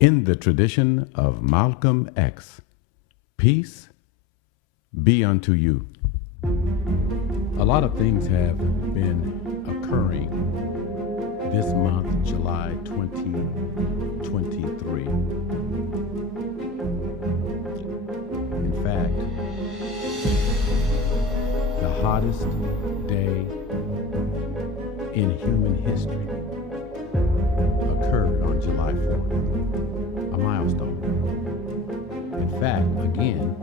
In the tradition of Malcolm X, peace be unto you. A lot of things have been occurring this month, July 2023. In fact, the hottest day in human history occurred on July 4th, a milestone. In fact, again,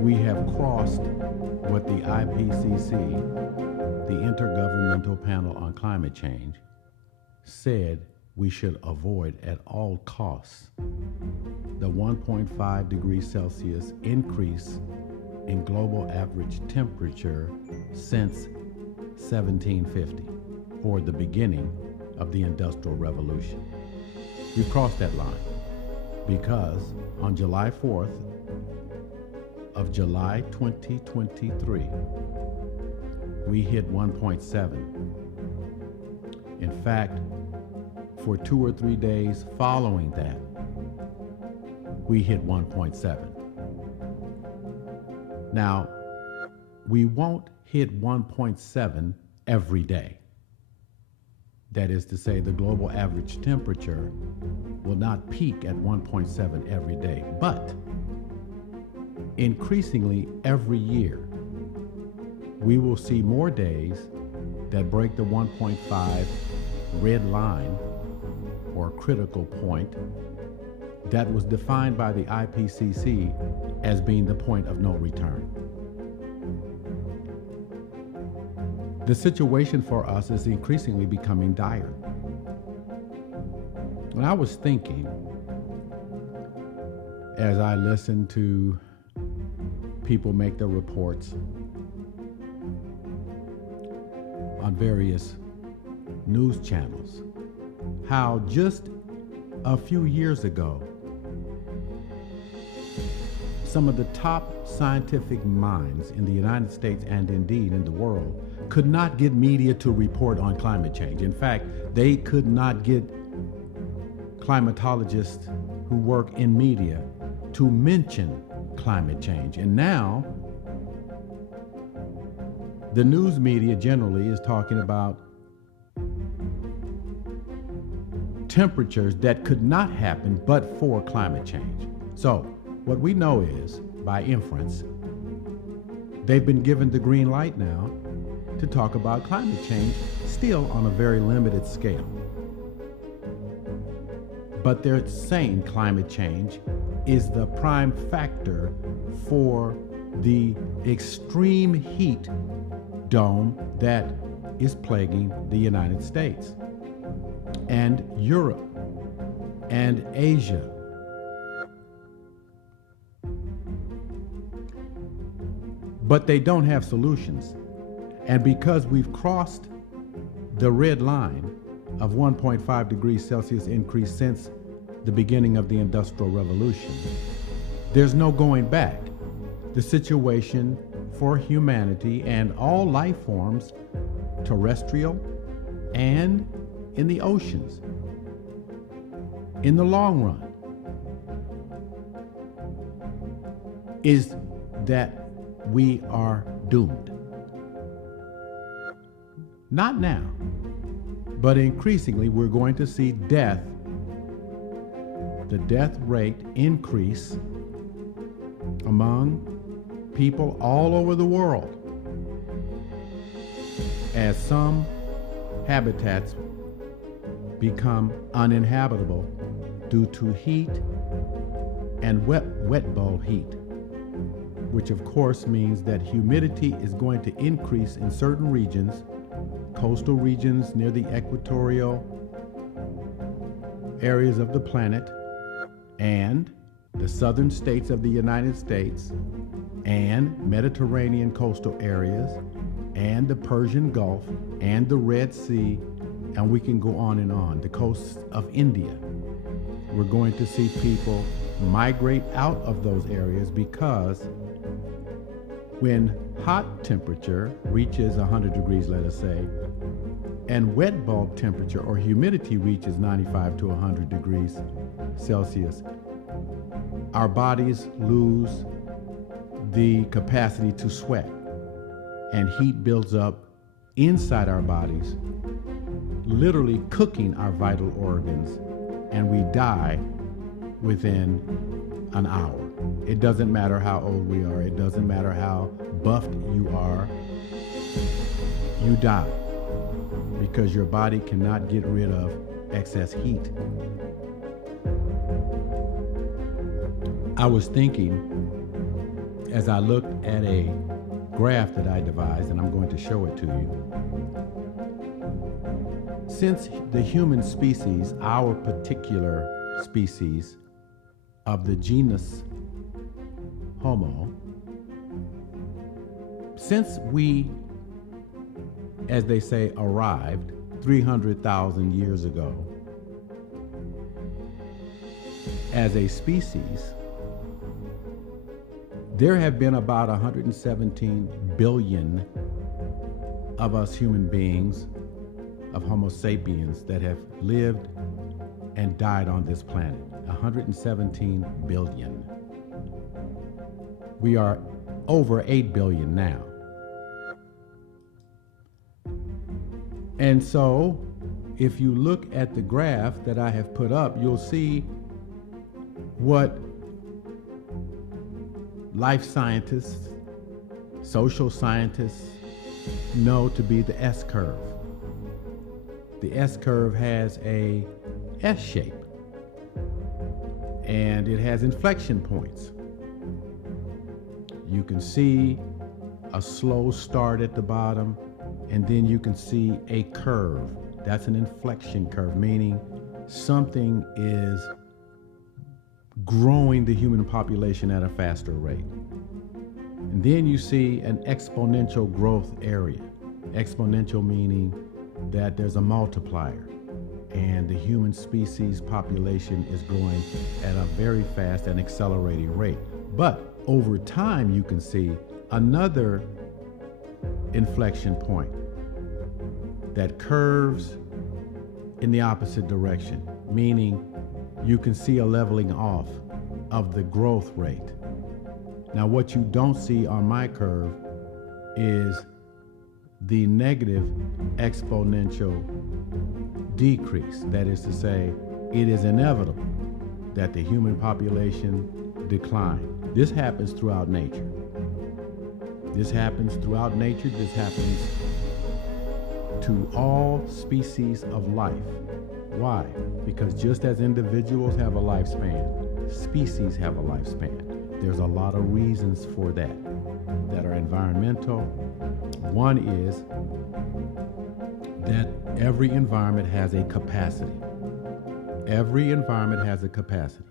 we have crossed what the IPCC, the Intergovernmental Panel on Climate Change, said we should avoid at all costs: the 1.5 degrees Celsius increase in global average temperature since 1750, or the beginning of the Industrial Revolution. We've crossed that line because on July 4th of July 2023, we hit 1.7. In fact, for 2 or 3 days following that, we hit 1.7. Now, we won't hit 1.7 every day. That is to say, the global average temperature will not peak at 1.7 every day, but increasingly every year, we will see more days that break the 1.5 red line, or critical point, that was defined by the IPCC as being the point of no return. The situation for us is increasingly becoming dire. And I was thinking, as I listened to people make their reports on various news channels, how just a few years ago, some of the top scientific minds in the United States and indeed in the world could not get media to report on climate change. In fact, they could not get climatologists who work in media to mention climate change. And now, the news media generally is talking about temperatures that could not happen but for climate change. So, what we know is, by inference, they've been given the green light now to talk about climate change, still on a very limited scale. But they're saying climate change is the prime factor for the extreme heat dome that is plaguing the United States and Europe and Asia. But they don't have solutions. And because we've crossed the red line of 1.5 degrees Celsius increase since the beginning of the Industrial Revolution, there's no going back. The situation for humanity and all life forms, terrestrial and in the oceans, in the long run, is that we are doomed. Not now, but increasingly we're going to see the death rate increase among people all over the world as some habitats become uninhabitable due to heat and wet bulb heat, which of course means that humidity is going to increase in certain regions, coastal regions near the equatorial areas of the planet, and the southern states of the United States, and Mediterranean coastal areas, and the Persian Gulf, and the Red Sea, and we can go on and on. The coasts of India. We're going to see people migrate out of those areas because when hot temperature reaches 100 degrees, let us say, and wet bulb temperature or humidity reaches 95 to 100 degrees Celsius, our bodies lose the capacity to sweat, and heat builds up inside our bodies, literally cooking our vital organs, and we die within an hour. It doesn't matter how old we are. It doesn't matter how buffed you are. You die because your body cannot get rid of excess heat. I was thinking as I looked at a graph that I devised, and I'm going to show it to you. Since the human species, our particular species of the genus Homo, since we, as they say, arrived 300,000 years ago as a species, there have been about 117 billion of us human beings, of Homo sapiens, that have lived and died on this planet. 117 billion. We are over 8 billion now. And so, if you look at the graph that I have put up, you'll see what life scientists, social scientists know to be the S-curve. The S-curve has a S shape, and it has inflection points. You can see a slow start at the bottom, and then you can see a curve. That's an inflection curve, meaning something is growing the human population at a faster rate. And then you see an exponential growth area. Exponential meaning that there's a multiplier, and the human species population is growing at a very fast and accelerating rate. But over time, you can see another inflection point that curves in the opposite direction, meaning you can see a leveling off of the growth rate. Now, what you don't see on my curve is the negative exponential decrease. That is to say, it is inevitable that the human population decline. This happens throughout nature. This happens throughout nature. This happens to all species of life. Why? Because just as individuals have a lifespan, species have a lifespan. There's a lot of reasons for that are environmental. One is that every environment has a capacity. Every environment has a capacity.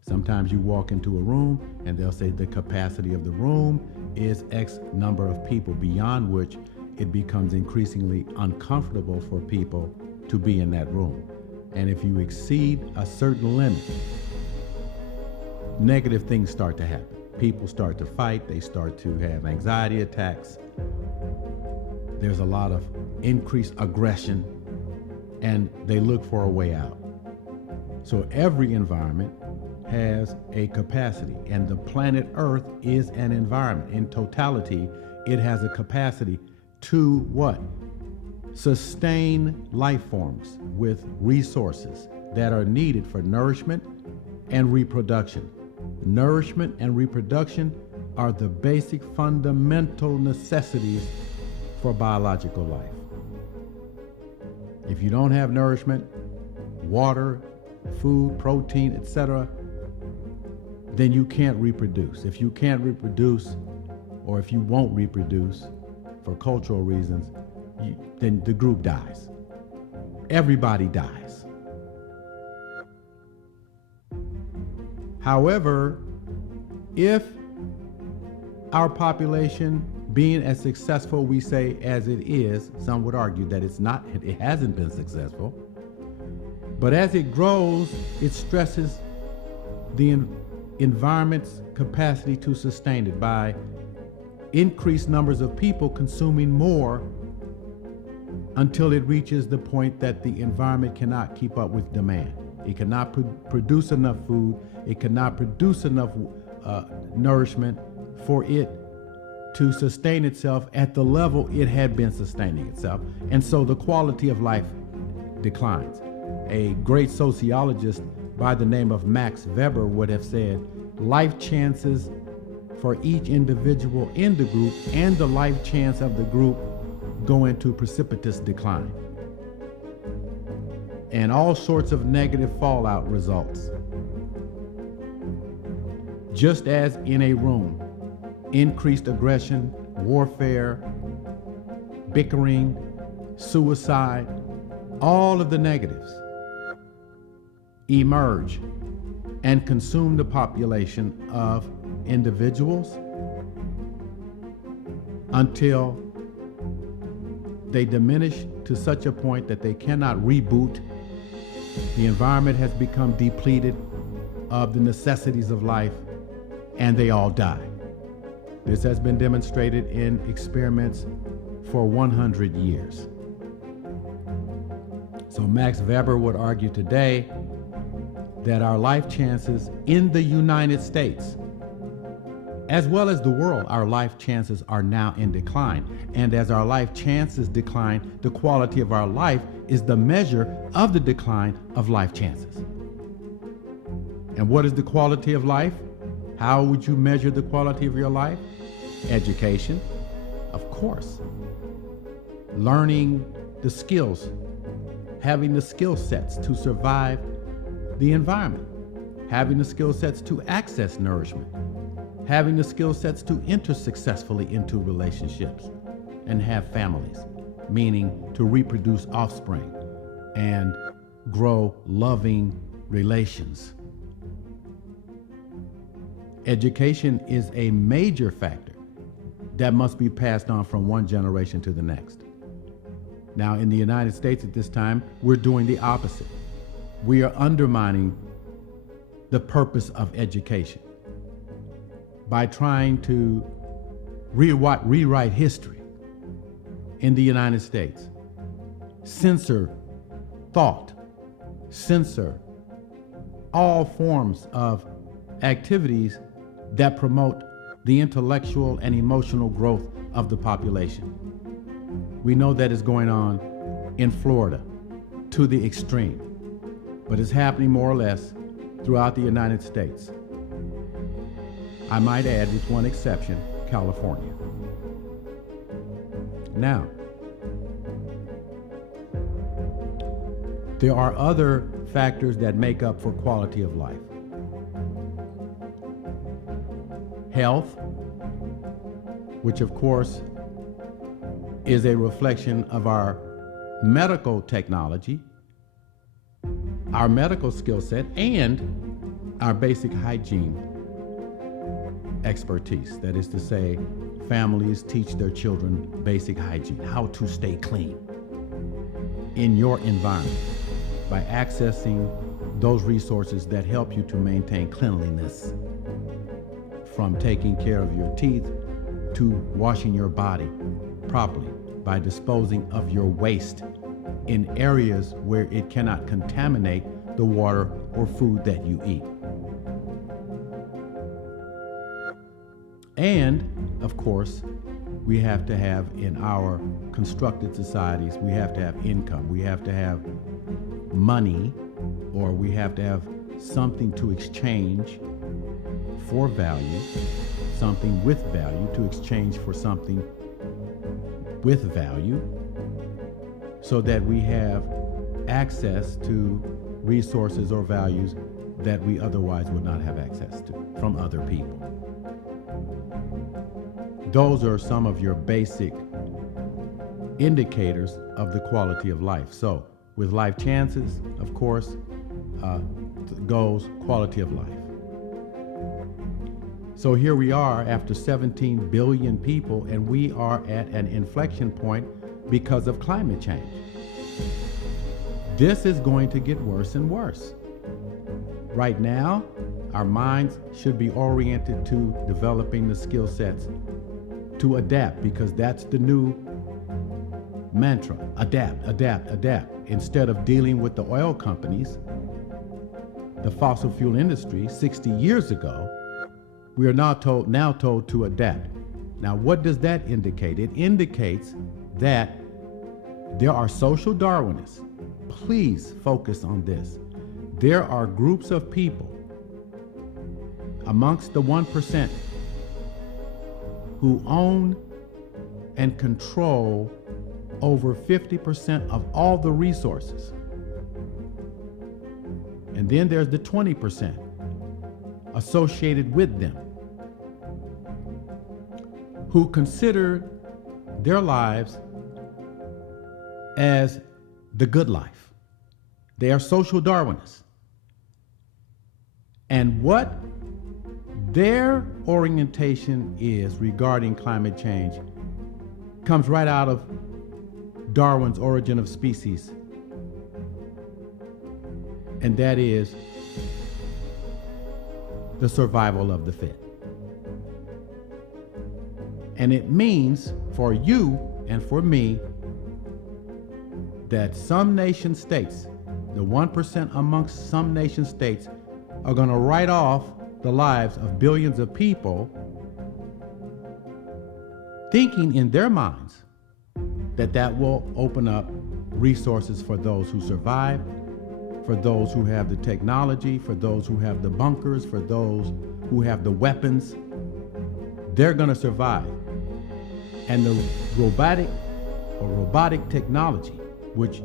Sometimes you walk into a room and they'll say the capacity of the room is X number of people, beyond which it becomes increasingly uncomfortable for people to be in that room. And if you exceed a certain limit, negative things start to happen. People start to fight, they start to have anxiety attacks. There's a lot of increased aggression, and they look for a way out. So every environment has a capacity, and the planet Earth is an environment. In totality, it has a capacity to what? Sustain life forms with resources that are needed for nourishment and reproduction. Nourishment and reproduction are the basic fundamental necessities for biological life. If you don't have nourishment, water, food, protein, etc., then you can't reproduce. If you can't reproduce, or if you won't reproduce for cultural reasons, then the group dies. Everybody dies. However, if our population, being as successful, we say, as it is, some would argue that it hasn't been successful, but as it grows, it stresses the environment's capacity to sustain it by increased numbers of people consuming more until it reaches the point that the environment cannot keep up with demand. It cannot produce enough food. It cannot produce enough nourishment for it to sustain itself at the level it had been sustaining itself. And so the quality of life declines. A great sociologist by the name of Max Weber would have said, life chances for each individual in the group and the life chance of the group go into precipitous decline. And all sorts of negative fallout results. Just as in a room, increased aggression, warfare, bickering, suicide, all of the negatives emerge and consume the population of individuals until they diminish to such a point that they cannot reboot. The environment has become depleted of the necessities of life, and they all die. This has been demonstrated in experiments for 100 years. So Max Weber would argue today that our life chances in the United States, as well as the world, our life chances are now in decline. And as our life chances decline, the quality of our life is the measure of the decline of life chances. And what is the quality of life? How would you measure the quality of your life? Education, of course. Learning the skills, having the skill sets to survive the environment, having the skill sets to access nourishment, having the skill sets to enter successfully into relationships and have families, meaning to reproduce offspring and grow loving relations. Education is a major factor that must be passed on from one generation to the next. Now, in the United States at this time, we're doing the opposite. We are undermining the purpose of education by trying to rewrite history in the United States, censor thought, censor all forms of activities that promote the intellectual and emotional growth of the population. We know that is going on in Florida to the extreme, but it's happening more or less throughout the United States. I might add, with one exception, California. Now, there are other factors that make up for quality of life. Health, which of course is a reflection of our medical technology, our medical skill set, and our basic hygiene expertise. That is to say, families teach their children basic hygiene, how to stay clean in your environment by accessing those resources that help you to maintain cleanliness, from taking care of your teeth to washing your body properly, by disposing of your waste in areas where it cannot contaminate the water or food that you eat. And, of course, we have to have, in our constructed societies, we have to have income, we have to have money, or we have to have something to exchange for value, something with value to exchange for something with value, so that we have access to resources or values that we otherwise would not have access to from other people. Those are some of your basic indicators of the quality of life. So with life chances, of course, goes quality of life. So here we are after 17 billion people, and we are at an inflection point because of climate change. This is going to get worse and worse. Right now, our minds should be oriented to developing the skill sets to adapt, because that's the new mantra: adapt, adapt, adapt. Instead of dealing with the oil companies, the fossil fuel industry 60 years ago, we are now told to adapt. Now, what does that indicate? It indicates that there are social Darwinists. Please focus on this. There are groups of people amongst the 1% who own and control over 50% of all the resources. And then there's the 20% associated with them who consider their lives as the good life. They are social Darwinists. And what their orientation is regarding climate change comes right out of Darwin's Origin of Species. And that is the survival of the fit. And it means for you and for me that some nation states, the 1% amongst some nation states, are going to write off the lives of billions of people, thinking in their minds that that will open up resources for those who survive, for those who have the technology, for those who have the bunkers, for those who have the weapons. They're going to survive. And the robotic technology, which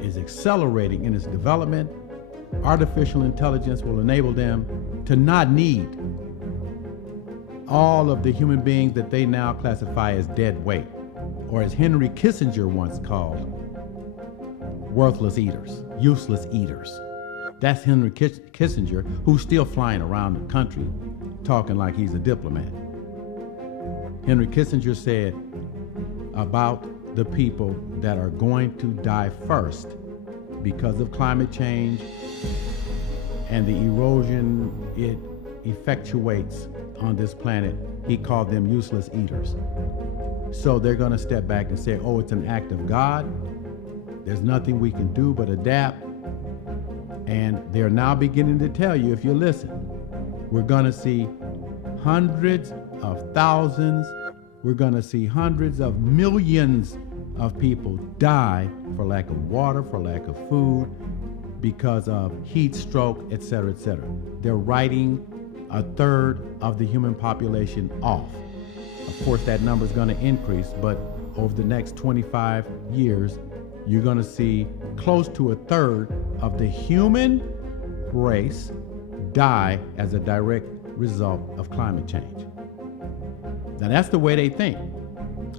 is accelerating in its development, artificial intelligence will enable them to not need all of the human beings that they now classify as dead weight, or as Henry Kissinger once called, worthless eaters, useless eaters. That's Henry Kissinger, who's still flying around the country talking like he's a diplomat. Henry Kissinger said about the people that are going to die first because of climate change and the erosion it effectuates on this planet, he called them useless eaters. So they're going to step back and say, oh, it's an act of God. There's nothing we can do but adapt. And they're now beginning to tell you, if you listen, we're going to see hundreds of thousands, we're going to see hundreds of millions of people die for lack of water, for lack of food, because of heat stroke, et cetera, et cetera. They're writing a third of the human population off. Of course, that number is going to increase, but over the next 25 years, you're going to see close to a third of the human race die as a direct result of climate change. Now, that's the way they think.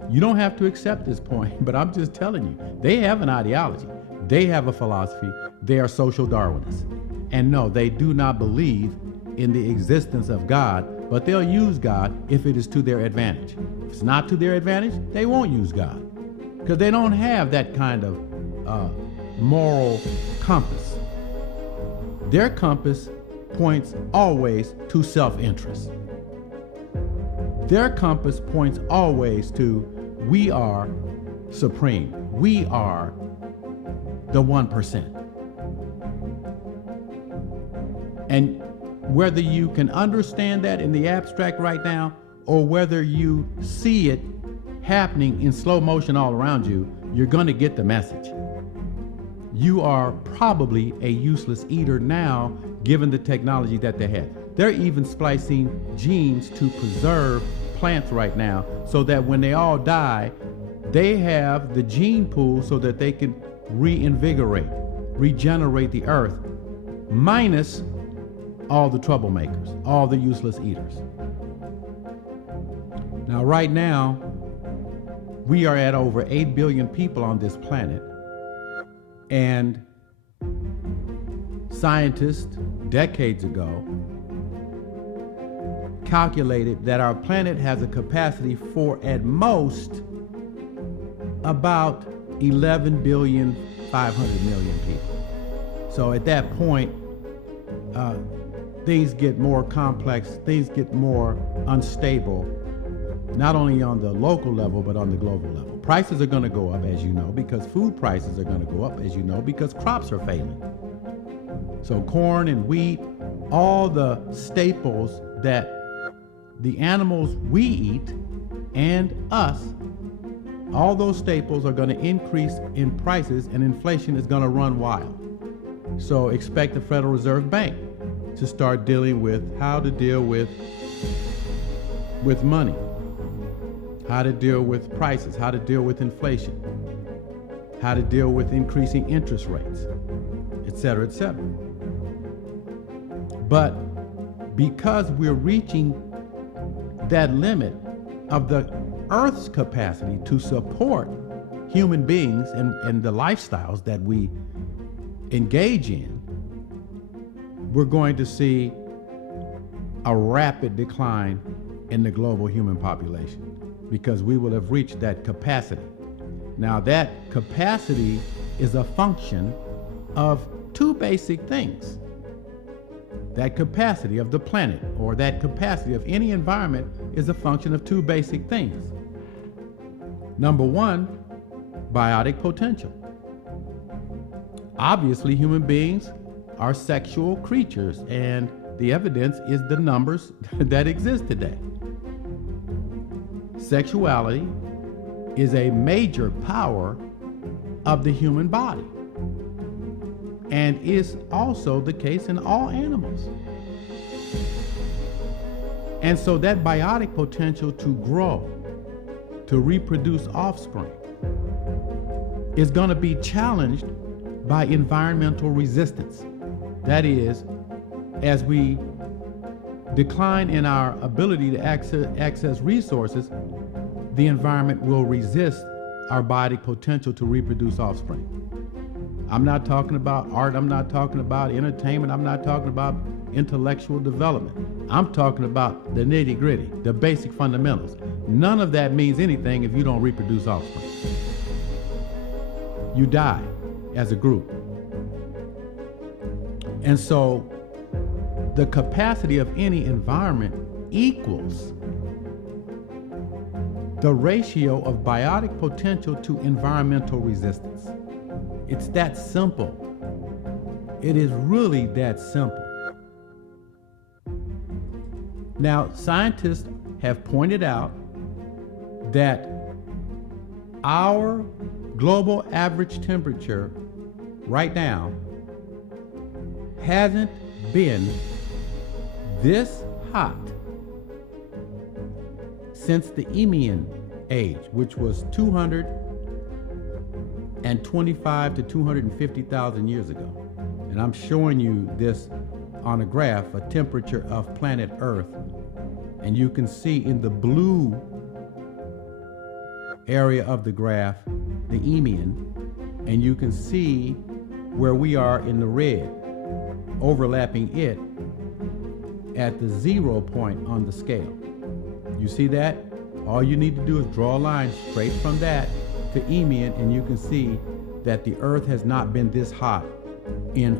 You don't have to accept this point, but I'm just telling you, they have an ideology. They have a philosophy. They are social Darwinists. And no, they do not believe in the existence of God, but they'll use God if it is to their advantage. If it's not to their advantage, they won't use God, because they don't have that kind of moral compass. Their compass points always to self-interest. Their compass points always to, we are supreme. We are the 1%. And whether you can understand that in the abstract right now, or whether you see it happening in slow motion all around you, you're going to get the message. You are probably a useless eater now, given the technology that they have. They're even splicing genes to preserve plants right now, so that when they all die, they have the gene pool so that they can reinvigorate, regenerate the earth, minus all the troublemakers, all the useless eaters. Now, right now, we are at over 8 billion people on this planet, and scientists decades ago calculated that our planet has a capacity for at most about 11 billion 500 million people. So at that point, things get more complex, things get more unstable, not only on the local level, but on the global level. Prices are going to go up, as you know, because food prices are going to go up, as you know, because crops are failing. So corn and wheat, all the staples that the animals we eat and us, all those staples are going to increase in prices, and inflation is going to run wild. So expect the Federal Reserve Bank to start dealing with how to deal with money, how to deal with prices, how to deal with inflation, how to deal with increasing interest rates, et cetera, et cetera. But because we're reaching that limit of the Earth's capacity to support human beings and the lifestyles that we engage in, we're going to see a rapid decline in the global human population because we will have reached that capacity. Now, that capacity is a function of two basic things. That capacity of the planet, or that capacity of any environment, is a function of two basic things. Number one, biotic potential. Obviously, human beings are sexual creatures, and the evidence is the numbers that exist today. Sexuality is a major power of the human body, and is also the case in all animals. And so that biotic potential to grow, to reproduce offspring, is going to be challenged by environmental resistance. That is, as we decline in our ability to access resources, the environment will resist our biotic potential to reproduce offspring. I'm not talking about art, I'm not talking about entertainment, I'm not talking about intellectual development. I'm talking about the nitty-gritty, the basic fundamentals. None of that means anything if you don't reproduce offspring. You die as a group. And so the capacity of any environment equals the ratio of biotic potential to environmental resistance. It's that simple. It is really that simple. Now, scientists have pointed out that our global average temperature right now hasn't been this hot since the Eemian age, which was 225 to 250,000 years ago. And I'm showing you this on a graph, a temperature of planet Earth. And you can see in the blue area of the graph, the Eemian, and you can see where we are in the red, overlapping it at the 0 point on the scale. You see that? All you need to do is draw a line straight from that to Eemian, and you can see that the Earth has not been this hot in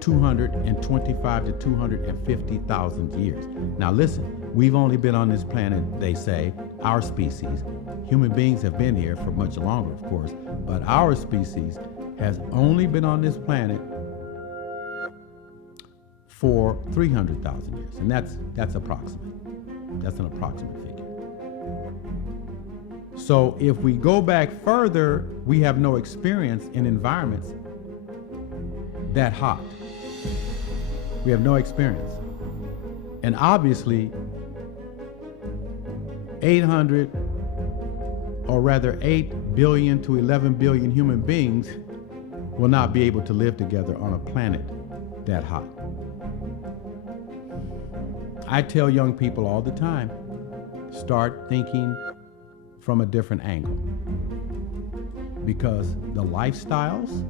225 to 250,000 years. Now listen, we've only been on this planet, they say, our species. Human beings have been here for much longer, of course, but our species has only been on this planet for 300,000 years, and that's approximate. That's an approximate figure. So if we go back further, we have no experience in environments that hot. We have no experience. And obviously, 800, or rather 8 billion to 11 billion human beings will not be able to live together on a planet that hot. I tell young people all the time, start thinking from a different angle. Because the lifestyles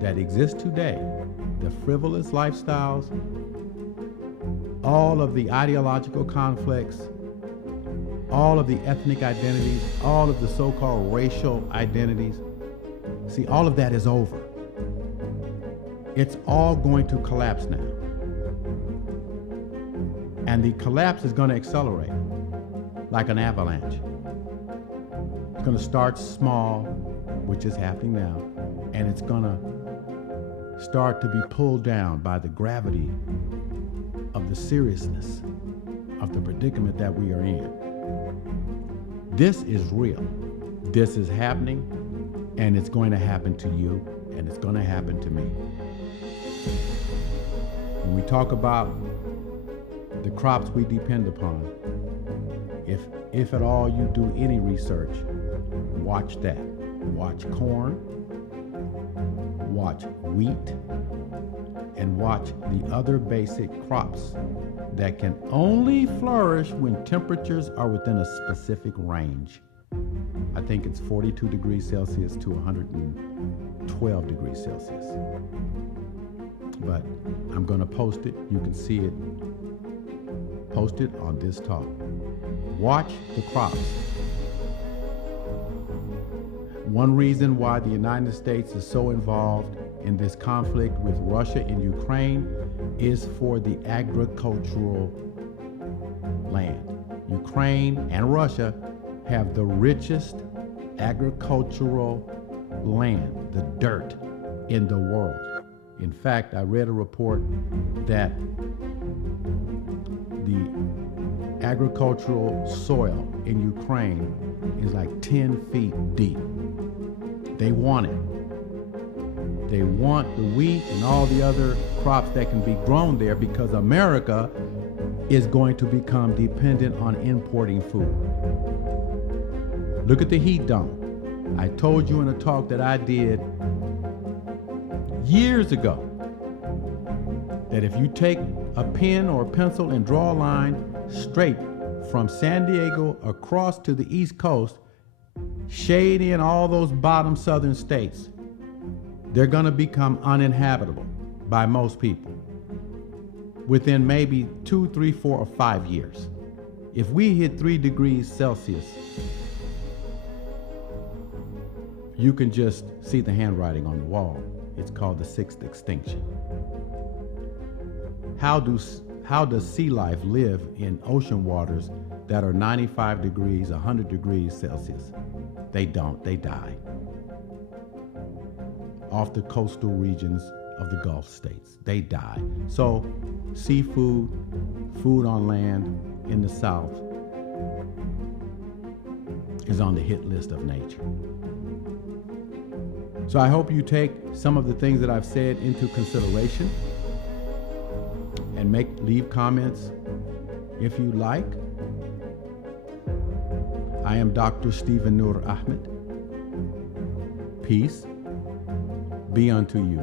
that exist today, the frivolous lifestyles, all of the ideological conflicts, all of the ethnic identities, all of the so-called racial identities, see, all of that is over. It's all going to collapse now. And the collapse is going to accelerate like an avalanche. going to start small, which is happening now, and it's going to start to be pulled down by the gravity of the seriousness of the predicament that we are in. This is real. This is happening, and it's going to happen to you, and it's going to happen to me. When we talk about the crops we depend upon, if at all you do any research, watch that. Watch corn, watch wheat, and watch the other basic crops that can only flourish when temperatures are within a specific range. I think it's 42 degrees Celsius to 112 degrees Celsius. But I'm going to post it. You can see it posted on this talk. Watch the crops. One reason why the United States is so involved in this conflict with Russia and Ukraine is for the agricultural land. Ukraine and Russia have the richest agricultural land, the dirt, in the world. In fact, I read a report that the agricultural soil in Ukraine is like 10 feet deep. They want it. They want the wheat and all the other crops that can be grown there because America is going to become dependent on importing food. Look at the heat dome. I told you in a talk that I did years ago that if you take a pen or a pencil and draw a line straight from San Diego across to the East Coast, shade in all those bottom southern states, they're going to become uninhabitable by most people within maybe 2, 3, 4, or 5 years. If we hit 3 degrees Celsius, you can just see the handwriting on the wall. It's called the sixth extinction. How does sea life live in ocean waters that are 95 degrees, 100 degrees Celsius? They don't, they die. Off the coastal regions of the Gulf states, they die. So seafood, food on land in the South is on the hit list of nature. So I hope you take some of the things that I've said into consideration and leave comments if you like. I am Dr. Stephen Nur Ahmed. Peace be unto you.